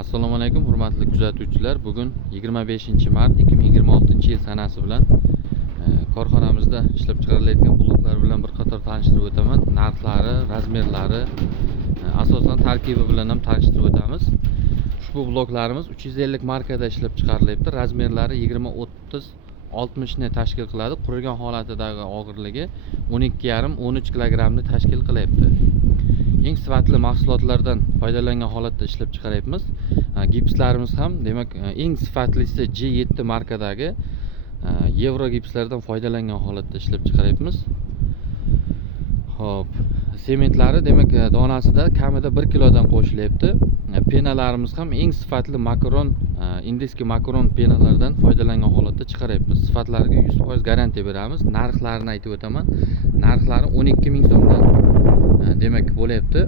Assalomu alaykum hurmatli kuzatuvchilar. Bugun 25-mart 2026-yil sanasi bilan korxonamizda ishlab chiqarilayotgan bloklar bilan bir qator tanishtirib o'taman. Narxlari, razmerlari, asosan tarkibi bilan ham tanishtirib o'tamiz. Ushbu bloklarimiz 350 markada ishlab chiqarilyapti. Razmerlari 20-30-60 ni tashkil qiladi. Qurilgan holatidagi og'irligi 12,5-13 kilogramni tashkil qilyapti. Eng sifatli mahsulotlardan foydalangan holatda ishlab chiqaryapmiz. Gipslarimiz ham demak eng sifatlisi G7 markadagi Euro gipslardan foydalangan holatda ishlab chiqaryapmiz. Xo'p, sementlari demak donasida kamida 1 kilodan qo'shilyapti. Penalarimiz ham eng sifatli makaron, indeski makaron penalardan foydalangan holatda chiqaryapmiz. Sifatlariga 100% garantiya beramiz. Narxlarini aytib o'taman. Narxlari 12 ming so'mdan demak bo'lyapti.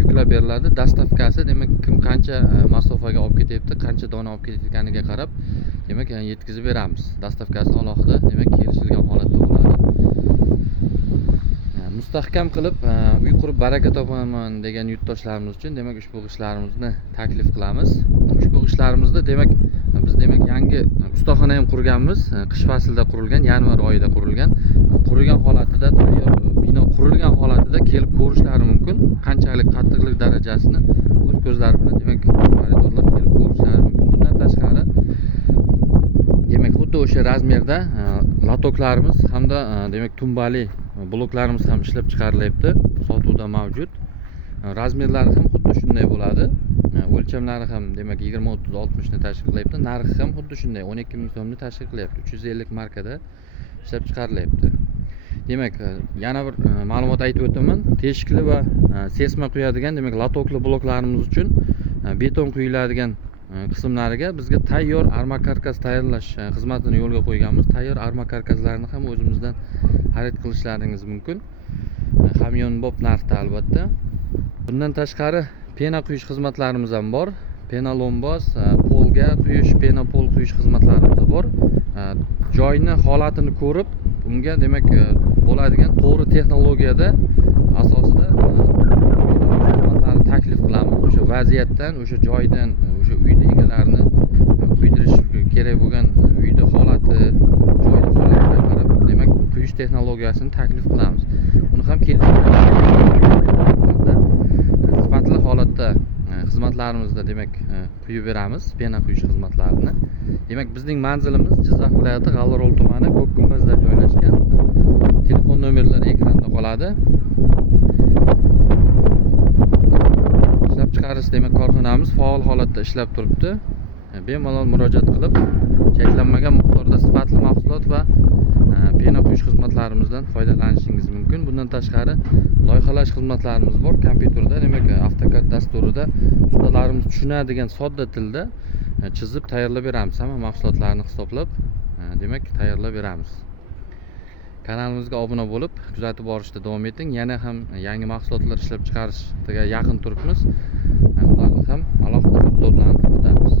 Yuklab beriladi. Dastavkasi demak kim qancha masofaga olib ketyapti, qancha dona olib ketayotganiga qarab demak yetkazib beramiz. Dastavkasi alohida demak kelishilgan holatda bo'ladi. Mustahkam qilib uy qurib baraka topaman degan yurtdoshlarimiz uchun demak ushbu g'ishtlarimizni taklif qilamiz. Ushbu g'ishtlarimizda demak biz demak yangi ustaxona ham qurganmiz. Qish faslida qurilgan, yanvar oyida qurilgan. Qurilgan holatida tayyor bino qurilgan holatida kelib ko'rishlari mumkin. Qanchalik qattiqlik darajasini o'z ko'zlari bilan demak xaridorlar kelib ko'rishlari mumkin. Bundan tashqari demak xuddi o'sha razmerda latoklarimiz hamda demak tumbali bloklarimiz ham ishlab chiqarilyapti. Sotuvda mavjud. Razmerlari ham xuddi shunday bo'ladi. O'lchamlari ham demak 20-30-60 ni tashkil qilyapti. Narxi ham xuddi shunday 12 ming so'mni tashkil qilyapti. 350 markada ishlab chiqarilyapti. Demak, yana bir ma'lumot aytib o'taman. Teshikli va sesma quyadigan demak latokli bloklarimiz uchun beton quyiladigan qismlariga bizga tayyor arma karkas tayyorlash xizmatini yo'lga qo'yganmiz. Tayyor arma karkaslarni ham o'zimizdan xarid qilishlaringiz mumkin. Hamyonbop narxda albatta. Bundan tashqari pena quyish xizmatlarimiz ham bor. Pena lombos, polga quyish, pena pol quyish xizmatlarimiz bor. Joyni holatini ko'rib, unga demak bo'ladigan to'g'ri texnologiyada asosida xizmatlarni taklif qilamiz. O'sha vaziyatdan, o'sha joydan, o'sha uyni egalarini uydirish kerak bo'lgan uyni holati, joyni holatiga qarab demak quyish texnologiyasini taklif qilamiz. Uni ham sifatli holatda xizmatlarimizda demak quyib beramiz, pena quyish xizmatlarini. Demak bizning manzilimiz Jizzax viloyati G'allarol tumani Ko'kgumbazda joylashgan. Telefon nomerlari ekranda qoladi. Ishlab chiqarish demak korxonamiz faol holatda ishlab turibdi. Bemalol murojaat qilib, cheklanmagan miqdorda sifatli mahsulot va pena quyish xizmatlarimizdan foydalanishingiz mumkin. Bundan tashqari loyihalash xizmatlarimiz bor. Kompyuterda demak AutoCAD dasturida ustalarimiz tushunadigan sodda tilda chizib tayyorlab beramiz. Hamma mahsulotlarni hisoblab demak tayyorlab beramiz. Kanalimizga obuna bo'lib, kuzatib borishda davom eting. Yana ham yangi mahsulotlar ishlab chiqarishga yaqin turibmiz. Ularni ham alohida obzorlantirib o'tamiz.